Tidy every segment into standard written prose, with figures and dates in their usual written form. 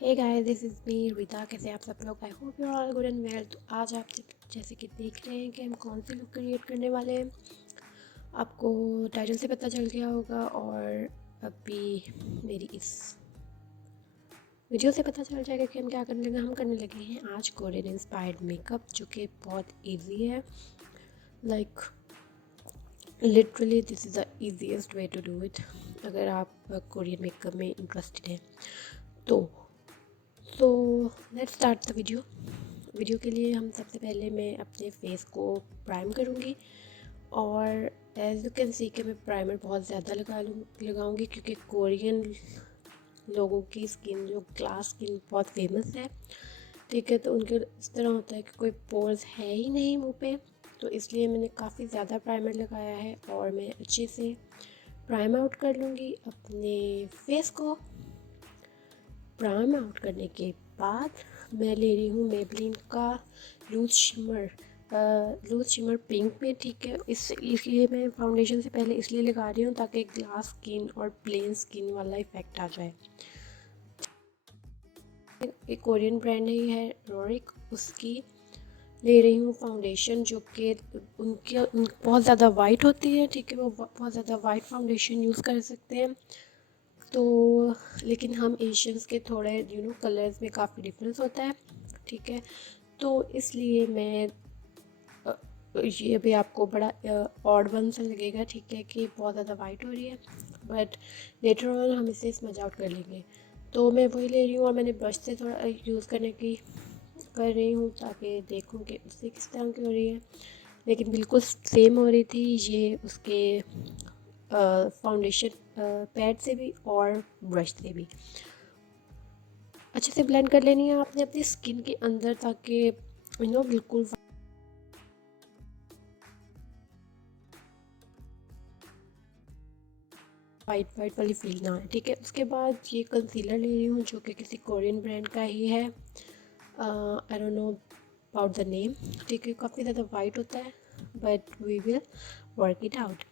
Hey guys, this is me Rita. कैसे आप सब लोग? I hope you are all good and well. तो आज आप जैसे कि देख रहे हैं कि हम कौन सी लुक क्रिएट करने वाले हैं। आपको टाइटल से पता चल गया होगा और अभी मेरी इस वीडियो से पता चल जाएगा कि हम क्या करने लगे। हम करने लगे हैं आज कोरियन इंस्पायर्ड मेकअप, जो कि बहुत ईजी है। Like literally this is the easiest way to do it अगर आप कोरियन मेकअप में इंटरेस्टेड हैं तो। So let's start the video के लिए हम सबसे पहले मैं अपने फेस को प्राइम करूँगी और एज यू कैन सी कि मैं प्राइमर बहुत ज़्यादा लगाऊंगी क्योंकि कोरियन लोगों की स्किन जो ग्लास स्किन बहुत फेमस है। ठीक है, तो उनके इस तरह होता है कि कोई पोर्स है ही नहीं मुंह पे, तो इसलिए मैंने काफ़ी ज़्यादा प्राइमर लगाया है और मैं अच्छे से प्राइम आउट कर लूँगी अपने फेस को। प्राइम आउट करने के बाद मैं ले रही हूँ मेबलिन का लूज शिमर पिंक में। ठीक है, इसलिए मैं फाउंडेशन से पहले इसलिए लगा रही हूँ ताकि ग्लास स्किन और प्लेन स्किन वाला इफ़ेक्ट आ जाए। एक कोरियन ब्रांड है रोरिक, उसकी ले रही हूँ फाउंडेशन जो कि बहुत ज़्यादा वाइट होती है। ठीक है, वो बहुत ज़्यादा वाइट फाउंडेशन यूज़ कर सकते हैं। तो लेकिन हम एशियंस के थोड़े कलर्स में काफ़ी डिफरेंस होता है। ठीक है, तो इसलिए मैं ये भी आपको बड़ा ऑड वन सा लगेगा। ठीक है, कि बहुत ज़्यादा वाइट हो रही है, बट लेटर ऑन हम इसे स्मज आउट कर लेंगे। तो मैं वही ले रही हूँ और मैंने ब्रश से थोड़ा यूज़ कर रही हूँ ताकि देखूँ कि उससे किस तरह की हो रही है। लेकिन बिल्कुल सेम हो रही थी ये उसके फाउंडेशन पैड से भी और ब्रश से भी। अच्छे से ब्लेंड कर लेनी है आपने अपनी स्किन के अंदर ताकि बिल्कुल वाइट वाइट वाली फील ना आए। ठीक है, उसके बाद ये कंसीलर ले रही हूँ जो कि किसी कोरियन ब्रांड का ही है। I don't know about the name. ठीक है, काफ़ी ज़्यादा वाइट होता है but we will work it out.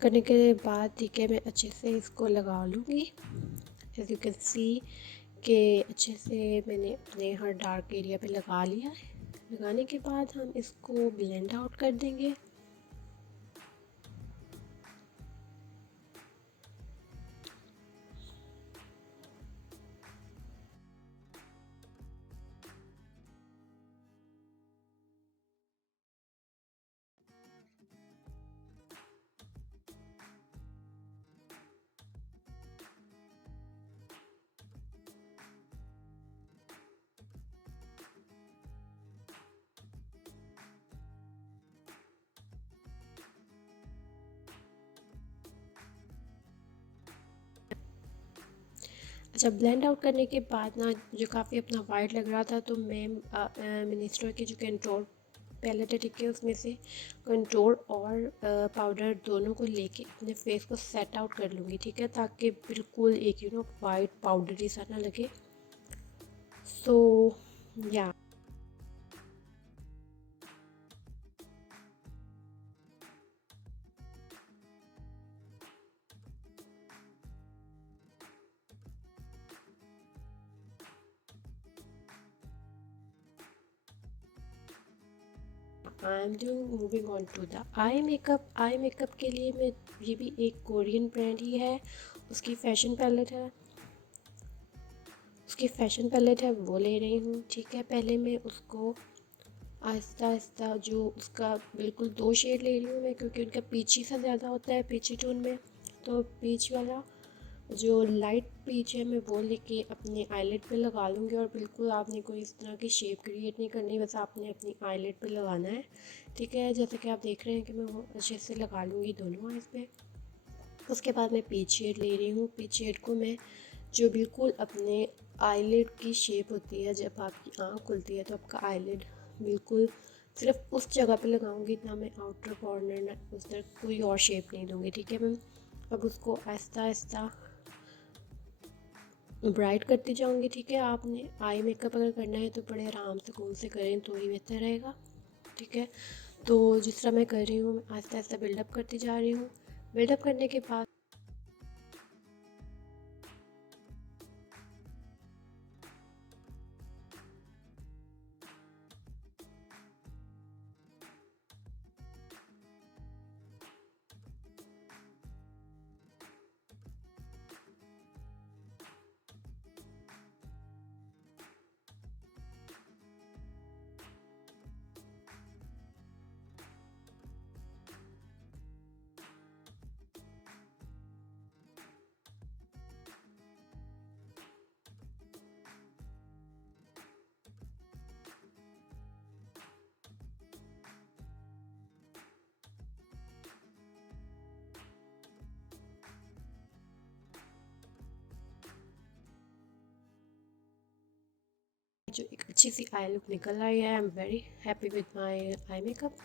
करने के बाद ठीक है, मैं अच्छे से इसको लगा लूँगी। एज यू कैन सी कि अच्छे से मैंने अपने हर डार्क एरिया पे लगा लिया है। लगाने के बाद हम इसको ब्लेंड आउट कर देंगे। अच्छा, ब्लेंड आउट करने के बाद ना जो काफ़ी अपना वाइट लग रहा था, तो मैंने इस तरह की जो कंट्रोल पैलेट है, ठीक है, उसमें से कंट्रोल और पाउडर दोनों को लेके अपने फेस को सेट आउट कर लूँगी। ठीक है, ताकि बिल्कुल एक वाइट पाउडरी सा ना लगे। So yeah I am doing moving on to the eye makeup. Eye makeup के लिए मैं ये भी एक कोरियन ब्रांड ही है, उसकी फैशन पैलेट है वो ले रही हूँ। ठीक है, पहले मैं उसको आहिस्ता आहिस्ता जो उसका बिल्कुल दो शेड ले रही हूँ मैं, क्योंकि उनका पीची सा ज़्यादा होता है, पीची टोन में। तो पीच वाला जो लाइट पीच है मैं वो लेके अपने आईलेट पे लगा लूँगी। और बिल्कुल आपने कोई इस तरह की शेप क्रिएट नहीं करनी, बस आपने अपनी आईलेट पे लगाना है। ठीक है, जैसे कि आप देख रहे हैं कि मैं वो अच्छे से लगा लूँगी दोनों आइज़ पे। उसके बाद मैं पीच शेड ले रही हूँ। पीच शेड को मैं जो बिल्कुल अपने आईलिड की शेप होती है, जब आपकी आँख खुलती है तो आपका आईलिड बिल्कुल सिर्फ उस जगह पे लगाऊंगी, ना मैं आउटर कॉर्नर ना उधर कोई और शेप नहीं दूंगी। ठीक है मैम, अब उसको आहिस्ता आहिस्ता ब्राइट करती जाऊंगी। ठीक है, आपने आई मेकअप अगर करना है तो बड़े आराम से कौन से करें तो ही बेहतर रहेगा। ठीक है, तो जिस तरह मैं कर रही हूँ, आहिस्ता आहिस्ता बिल्डअप करती जा रही हूँ। बिल्डअप करने के बाद जो एक अच्छी सी आई लुक निकल आई है। I am very happy with my eye makeup.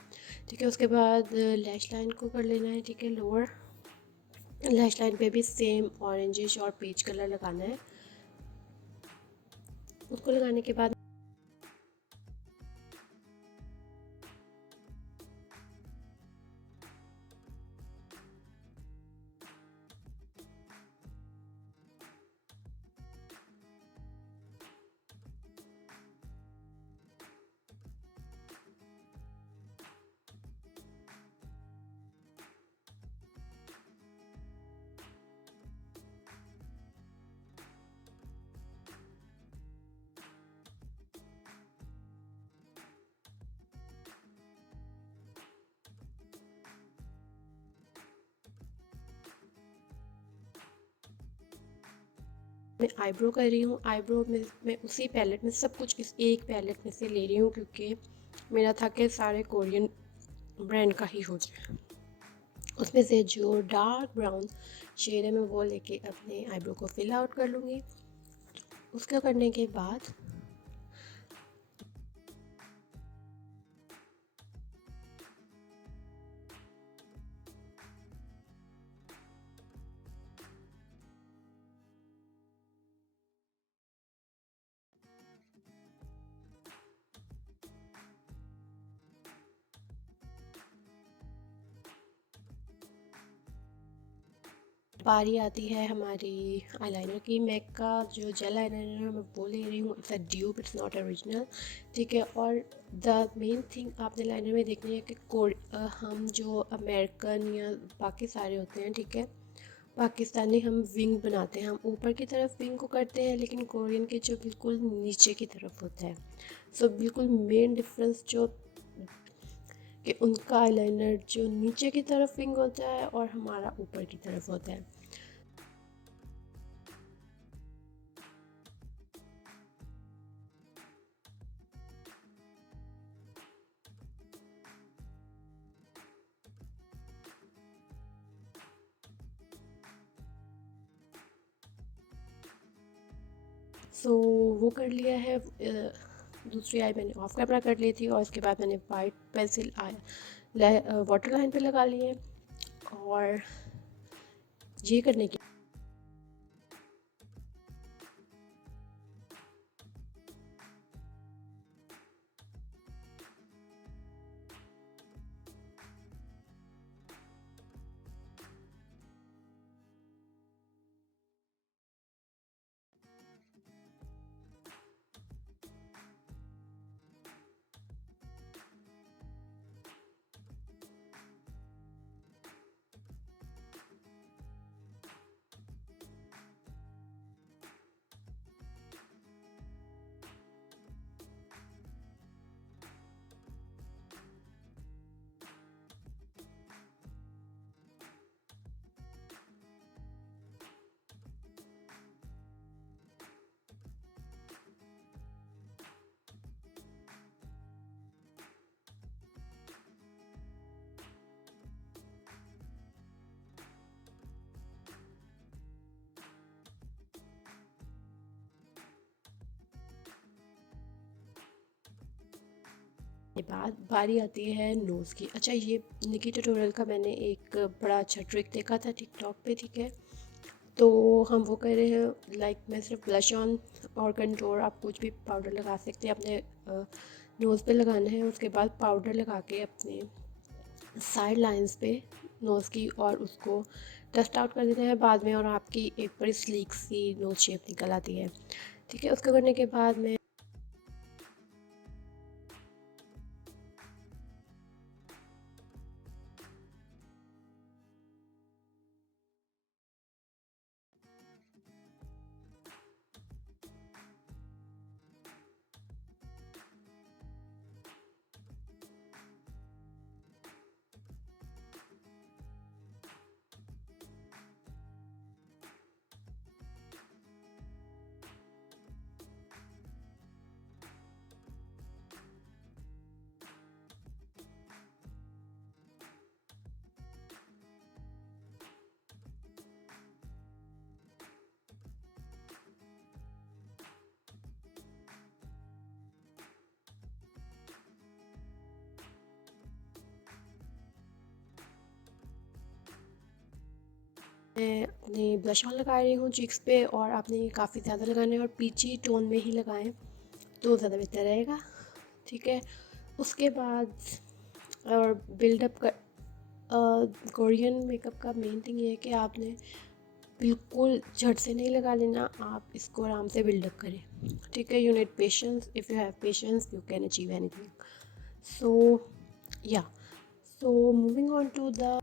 ठीक है, उसके बाद लैश लाइन को कर लेना है। ठीक है, लोअर लैश लाइन पे भी सेम ऑरेंजिश और पीच कलर लगाना है। उसको लगाने के बाद मैं आईब्रो कर रही हूँ। आईब्रो में मैं उसी पैलेट में सब कुछ इस एक पैलेट में से ले रही हूँ, क्योंकि मेरा था कि सारे कोरियन ब्रांड का ही हो जाए। उसमें से जो डार्क ब्राउन शेड है मैं वो लेके अपने आईब्रो को फिल आउट कर लूँगी। उसका करने के बाद बारी आती है हमारी आईलाइनर की। मैक का जो जेल आईलाइनर है मैं वो ले रही हूँ। It's a dupe, it's not original. ठीक है, और द मेन थिंग आपने लाइनर में देखनी है कि हम जो अमेरिकन या बाकी सारे होते हैं, ठीक है, पाकिस्तानी, हम विंग बनाते हैं। हम ऊपर की तरफ विंग को करते हैं, लेकिन कोरियन के जो बिल्कुल नीचे की तरफ होता है। सो बिल्कुल मेन डिफरेंस जो कि उनका आईलाइनर जो नीचे की तरफ विंग होता है और हमारा ऊपर की तरफ होता है। सो वो कर लिया है। दूसरी आई मैंने ऑफ कैमरा कर ली थी, और उसके बाद मैंने वाइट पेंसिल वाटर लाइन पे लगा ली है। और ये करने के बाद बारी आती है नोज़ की। अच्छा, ये निकी ट्यूटोरियल का मैंने एक बड़ा अच्छा ट्रिक देखा था टिकटॉक पे। ठीक है, तो हम वो कर रहे हैं, लाइक मैं सिर्फ ब्लश ऑन और कंटूर, आप कुछ भी पाउडर लगा सकते हैं, अपने नोज़ पे लगाना है। उसके बाद पाउडर लगा के अपने साइड लाइंस पे नोज़ की, और उसको डस्ट आउट कर देना है बाद में, और आपकी एक बड़ी स्लीक सी नोज़ शेप निकल आती है। ठीक है, उसको करने के बाद मैं मैं अपनी ब्लश ऑन लगा रही हूँ चीक्स पे, और आपने ये काफ़ी ज़्यादा लगाना है और पीची टोन में ही लगाएं तो ज़्यादा बेहतर रहेगा। ठीक है, उसके बाद और बिल्डअप कर कोरियन मेकअप का मेन थिंग ये है कि आपने बिल्कुल झट से नहीं लगा लेना, आप इसको आराम से बिल्डअप करें। ठीक है, you need patience, if you have patience you can achieve anything. So ya, so moving on to the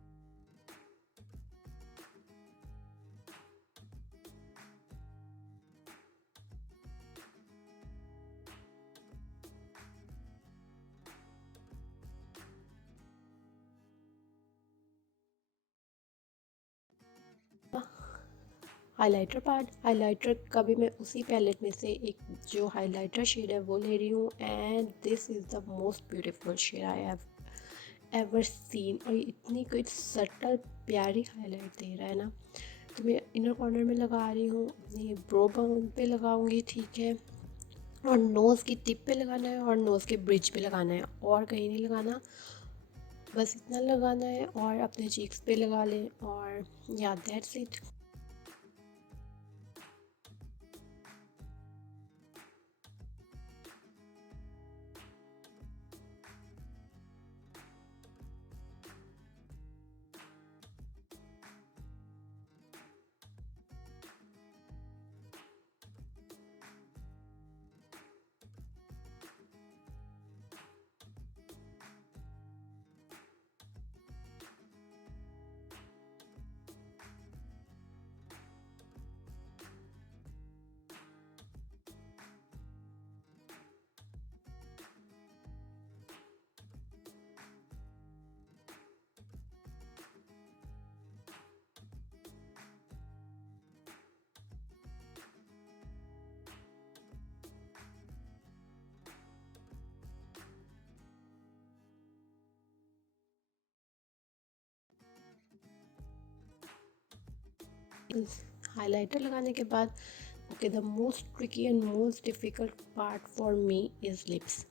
highlighter part. Highlighter का भी मैं उसी पैलेट में से एक जो हाइलाइटर शेड है वो ले रही हूँ, and this is the most beautiful shade I have ever seen. और ये इतनी कोई सटल प्यारी हाईलाइट दे रहा है ना। तो मैं इनर कॉर्नर में लगा रही हूँ, अपनी ब्रो बोन पे लगाऊंगी। ठीक है, और नोज़ की टिप पे लगाना है और नोज़ के ब्रिज पे लगाना है, और कहीं नहीं लगाना, बस इतना लगाना है। और अपने चीक्स पे लगा लें, और या दैट्स इट। हाइलाइटर लगाने के बाद okay, the most tricky and most difficult part for me is lips.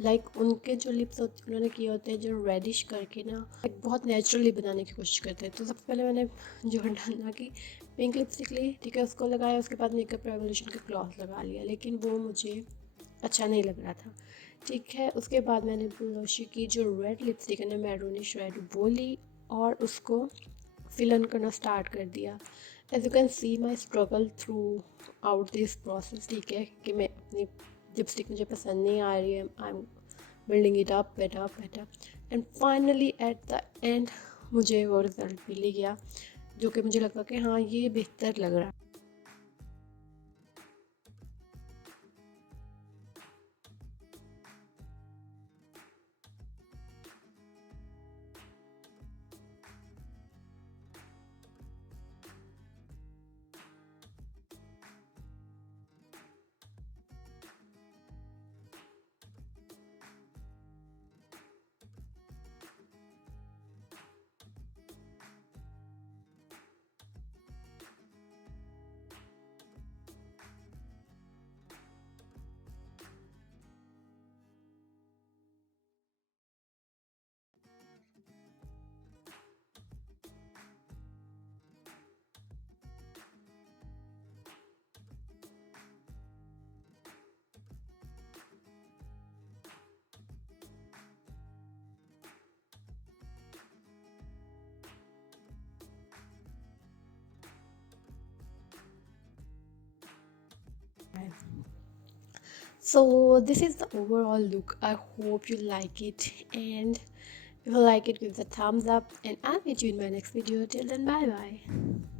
Like उनके जो लिप्स होते उन्होंने किए होते हैं जो रेडिश करके ना, एक बहुत नेचुरली बनाने की कोशिश करते हैं। तो सबसे पहले मैंने जो डाला कि पिंक लिपस्टिक ली, ठीक है, उसको लगाया। उसके बाद मेकअप रेवोल्यूशन का क्लॉथ लगा लिया, लेकिन वो मुझे अच्छा नहीं लग रहा था। ठीक है, उसके बाद मैंने ब्लश की जो रेड लिपस्टिक है ना, मैरूनिश रेड, वो ली और उसको फिल इन करना स्टार्ट कर दिया। As you can see my struggle throughout this process. ठीक है, कि मैं अपनी लिपस्टिक मुझे पसंद नहीं आ रही है, I am building it up better better, and finally at the end मुझे वो रिज़ल्ट मिल गया जो कि मुझे लगा कि हाँ ये बेहतर लग रहा है। So this is the overall look. I hope you like it, and if you like it, give the thumbs up, and I'll meet you in my next video. Till then, bye bye.